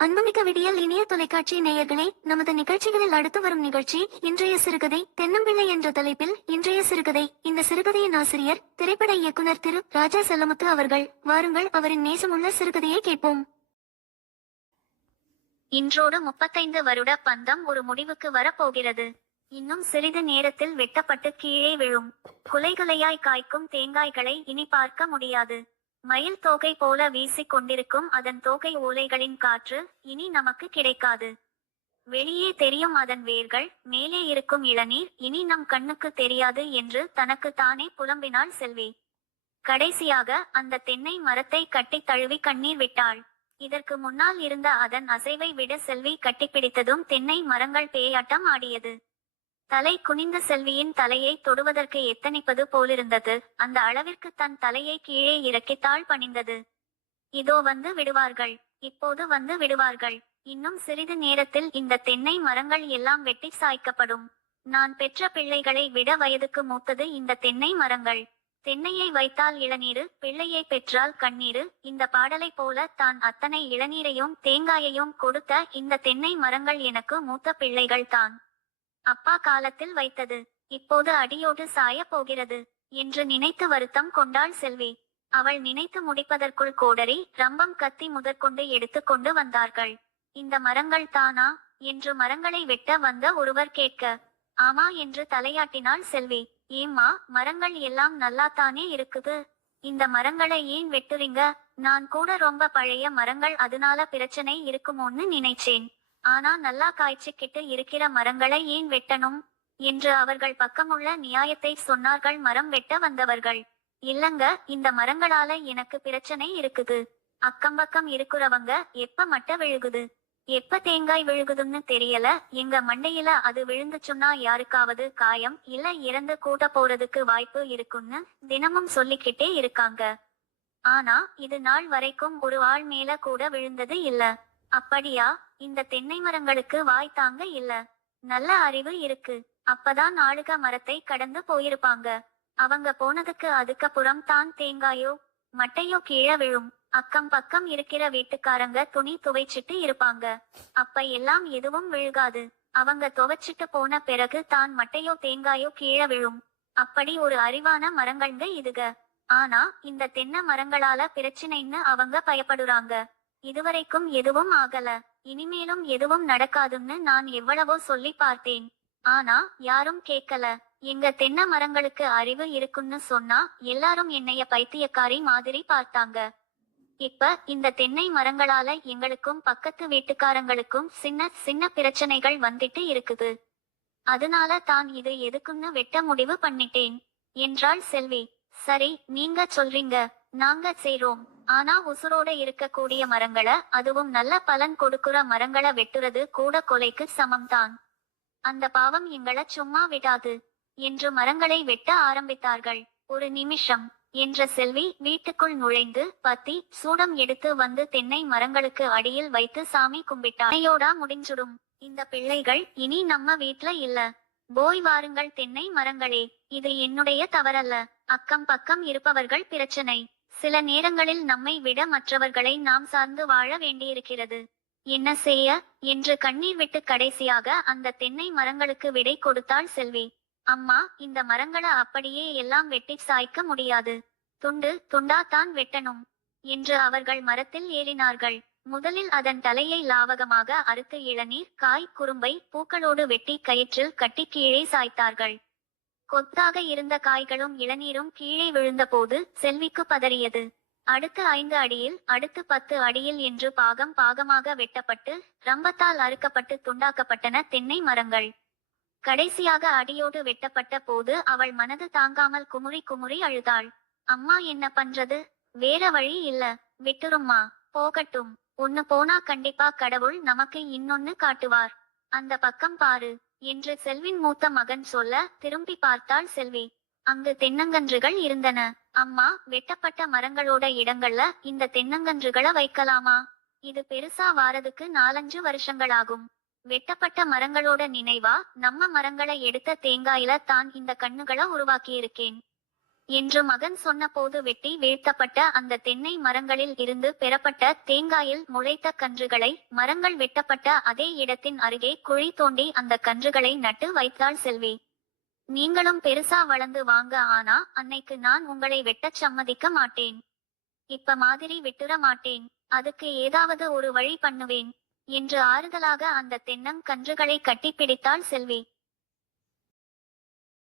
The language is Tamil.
அன்புமிக்க விடியல் இணைய தொலைக்காட்சி நேயர்களே நமது நிகழ்ச்சிகளில் அடுத்து வரும் நிகழ்ச்சி இன்றைய சிறுகதை தென்னம்பிள்ளை என்ற தலைப்பில் இன்றைய சிறுகதை இந்த சிறுகதையின் ஆசிரியர் திரைப்பட இயக்குனர் திரு ராஜா செல்லமுத்து அவர்கள். வாருங்கள் அவரின் நேசமுள்ள சிறுகதையை கேட்போம். இன்றோடு முப்பத்தைந்து வருட பந்தம் ஒரு முடிவுக்கு வரப்போகிறது. இன்னும் சிறிது நேரத்தில் வெட்டப்பட்டு கீழே விழும். குலைகுலையாய் காய்க்கும் தேங்காய்களை இனி பார்க்க முடியாது. மயில் தோகை போல வீசிக் கொண்டிருக்கும் அதன் தோகை ஓலைகளின் காற்று இனி நமக்கு கிடைக்காது. வெளியே தெரியும் அதன் வேர்கள் மேலே இருக்கும் இளநீர் இனி நம் கண்ணுக்கு தெரியாது என்று தனக்கு தானே புலம்பினாள் செல்வி. கடைசியாக அந்த தென்னை மரத்தை கட்டித் தழுவி கண்ணீர் விட்டாள். இதற்கு முன்னால் இருந்த அதன் அசைவை விட செல்வி கட்டிப்பிடித்ததும் தென்னை மரங்கள் பேயாட்டம் ஆடியது. தலை குனிந்த செல்வியின் தலையை தொடுவதற்கு எத்தனிப்பது போலிருந்தது. அந்த அளவிற்கு தன் தலையை கீழே இறக்கி தாழ் பணிந்தது. இதோ வந்து விடுவார்கள். இப்போது வந்து விடுவார்கள். இன்னும் சிறிது நேரத்தில் இந்த தென்னை மரங்கள் எல்லாம் வெட்டி சாய்க்கப்படும். நான் பெற்ற பிள்ளைகளை விட வயதுக்கு மூத்தது இந்த தென்னை மரங்கள். தென்னையை வைத்தால் இளநீரு பிள்ளையை பெற்றால் கண்ணீரு. இந்த பாடலை போல தான் அத்தனை இளநீரையும் தேங்காயையும் கொடுத்த இந்த தென்னை மரங்கள் எனக்கு மூத்த பிள்ளைகள் தான். அப்பா காலத்தில் வைத்தது. இப்போது அடியோடு சாய போகிறது. என்று நினைத்து வருத்தம் கொண்டாள் செல்வி. அவள் நினைத்து முடிப்பதற்குள் கோடரி ரம்பம் கத்தி முதற்கொண்டு எடுத்துக்கொண்டு வந்தார்கள். இந்த மரங்கள் தானா? என்று மரங்களை வெட்ட வந்த ஒருவர் கேட்க. ஆமா என்று தலையாட்டினாள் செல்வி. ஏம்மா மரங்கள் எல்லாம் நல்லாத்தானே இருக்குது? இந்த மரங்களை ஏன் வெட்டுறீங்க? நான் கூட ரொம்ப பழைய மரங்கள் அதனால பிரச்சனை இருக்குமோன்னு நினைச்சேன். ஆனா நல்லா காய்ச்சிக்கிட்டு இருக்கிற மரங்களை ஏன் வெட்டணும்? என்று அவர்கள் பக்கமுள்ள நியாயத்தை சொன்னார்கள் மரம் வெட்ட வந்தவர்கள். இல்லங்க இந்த மரங்களால எனக்கு பிரச்சனை இருக்குது. அக்கம் பக்கம் இருக்கிறவங்க எப்ப மட்ட விழுகுது? எப்ப தேங்காய் விழுகுதுன்னு தெரியல. எங்க மண்டையில அது விழுந்துச்சுன்னா யாருக்காவது காயம் இல்ல இறந்து கூட்ட போறதுக்கு வாய்ப்பு இருக்குன்னு தினமும் சொல்லிக்கிட்டே இருக்காங்க. ஆனா இது நாள் வரைக்கும் ஒரு ஆள் மேல கூட விழுந்தது இல்ல. அப்படியா? இந்த தென்னை மரங்களுக்கு வாய் தாங்க இல்ல. நல்ல அறிவு இருக்கு. அப்பதான் ஆளுக மரத்தை கடந்து போயிருப்பாங்க. அவங்க போனதுக்கு அதுக்கப்புறம் தான் தேங்காயோ மட்டையோ கீழே விழும். அக்கம் பக்கம் இருக்கிற வீட்டுக்காரங்க துணி துவைச்சிட்டு இருப்பாங்க. அப்ப எல்லாம் எதுவும் விழுகாது. அவங்க துவைச்சிட்டு போன பிறகு தான் மட்டையோ தேங்காயோ கீழே விழும். அப்படி ஒரு அறிவான மரங்கள்ங்க இதுக. ஆனா இந்த தென்னை மரங்களால பிரச்சனைன்னு அவங்க பயப்படுறாங்க. இதுவரைக்கும் எதுவும் ஆகல. இனிமேலும் எதுவும் நடக்காதுன்னு நான் எவ்வளவோ சொல்லி பார்த்தேன். ஆனா யாரும் கேட்கல. எங்க தென்னை மரங்களுக்கு அறிவு இருக்குன்னு சொன்னா எல்லாரும் என்னைய பைத்தியக்காரி மாதிரி பார்த்தாங்க. இப்ப இந்த தென்னை மரங்களால எங்களுக்கும் பக்கத்து வீட்டுக்காரங்களுக்கும் சின்ன சின்ன பிரச்சனைகள் வந்துட்டு இருக்குது. அதனால தான் இது எதுக்குன்னு வெட்ட முடிவு பண்ணிட்டேன். என்றாள் செல்வி. சரி நீங்க சொல்றீங்க. நாங்க செய்றோம். ஆனா உசுரோட இருக்கக்கூடிய மரங்களை அதுவும் நல்ல பலன் கொடுக்குற மரங்களை வெட்டுறது கூட கொலைக்கு சமம்தான். அந்த பாவம் எங்கள சும்மா விடாது என்று மரங்களை வெட்ட ஆரம்பித்தார்கள். ஒரு நிமிஷம் என்ற செல்வி வீட்டுக்குள் நுழைந்து பத்தி சூடம் எடுத்து வந்து தென்னை மரங்களுக்கு அடியில் வைத்து சாமி கும்பிட்டார் முடிஞ்சிடும் முடிஞ்சுடும். இந்த பிள்ளைகள் இனி நம்ம வீட்ல இல்ல. போய் வாருங்கள் தென்னை மரங்களே இது என்னுடைய தவறல்ல. அக்கம் பக்கம் இருப்பவர்கள் பிரச்சனை. சில நேரங்களில் நம்மை விட மற்றவர்களை நாம் சார்ந்து வாழ வேண்டியிருக்கிறது. என்ன செய்ய? என்று கண்ணீர் விட்டு கடைசியாக அந்த தென்னை மரங்களுக்கு விடை கொடுத்தாள் செல்வி. அம்மா இந்த மரங்களை அப்படியே எல்லாம் வெட்டி சாய்க்க முடியாது. துண்டு துண்டா தான் வெட்டணும். என்று அவர்கள் மரத்தில் ஏறினார்கள். முதலில் அதன் தலையை லாவகமாக அறுத்து இளநீர் காய் குறும்பை பூக்களோடு வெட்டி கயிற்றில் கட்டி கீழே சாய்த்தார்கள். கொத்தாக இருந்த காய்களும் இளநீரும் கீழே விழுந்தபோது செல்விக்கு பதறியது. அடுத்த ஐந்து அடியில் அடுத்து பத்து அடியில் என்று பாகம் பாகமாக வெட்டப்பட்டு ரம்பத்தால் அறுக்கப்பட்டு துண்டாக்கப்பட்டன தென்னை மரங்கள். கடைசியாக அடியோடு வெட்டப்பட்ட போது அவள் மனது தாங்காமல் குமுறி குமுறி அழுதாள். அம்மா என்ன பண்றது? வேற வழி இல்ல. விட்டுரும்மா. போகட்டும். ஒன்னு போனா கண்டிப்பா கடவுள் நமக்கு இன்னொன்னு காட்டுவார். அந்த பக்கம் பாரு. என்று செல்வின் மூத்த மகன் சொல்ல திரும்பி பார்த்தாள் செல்வி. அங்கு தென்னங்கன்றுகள் இருந்தன. அம்மா வெட்டப்பட்ட மரங்களோட இடங்கள்ல இந்த தென்னங்கன்றுகளை வைக்கலாமா? இது பெருசா வாரதுக்கு நாலஞ்சு வருஷங்களாகும். வெட்டப்பட்ட மரங்களோட நினைவா நம்ம மரங்களை எடுத்த தேங்காயில தான் இந்த கண்ணுகளை உருவாக்கி இருக்கேன் என்று மகன் சொன்னபோது வெட்டி வீழ்த்தப்பட்ட அந்த தென்னை மரங்களில் இருந்து பெறப்பட்ட தேங்காயில் முளைத்த கன்றுகளை மரங்கள் வெட்டப்பட்ட அதே இடத்தின் அருகே குழி தோண்டி அந்த கன்றுகளை நட்டு வைத்தாள் செல்வி. நீங்களும் பெருசா வளர்ந்து வாங்க ஆனா அன்னைக்கு நான் உங்களை வெட்டச் சம்மதிக்க மாட்டேன். இப்ப மாதிரி விட்டுற மாட்டேன். அதுக்கு ஏதாவது ஒரு வழி பண்ணுவேன் என்று ஆறுதலாக அந்த தென்னங் கன்றுகளை கட்டிப்பிடித்தாள் செல்வி.